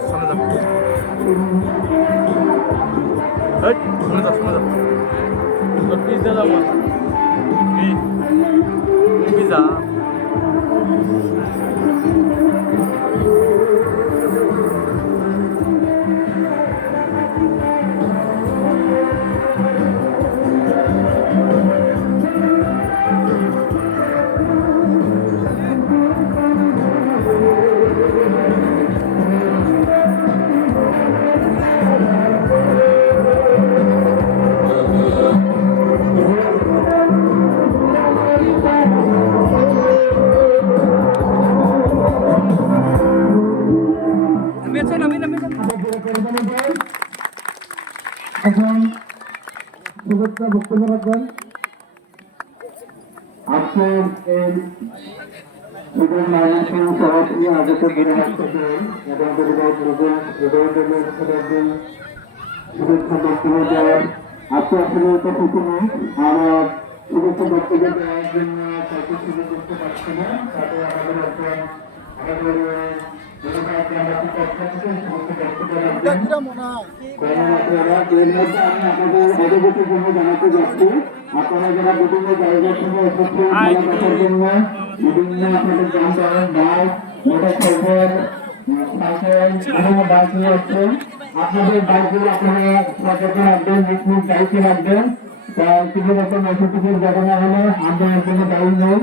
সামনে যাও। সামনে যাও সামনে যাও। তোর পিস দাদা আমার। পিস পিজা কি কি যা এখন শুভেচ্ছা, বক্তব্য রাখবেন। আজকে এই শুভের নারায়ণ সিং আজকে এবং পরিবার আজকে আসলে এটা নেই। আমার শুভেচ্ছা, বক্তব্য জন্য কাউকে সুযোগ করতে পারছি না। তাতে আমাদের একজন আপনাদের আপনারা বাইক নিয়ে বাইকগুলো আপনারা সচেতন রাখবেন কিছু রকম অসুবিধার ঘটনা হলে এর জন্য দায়ী নই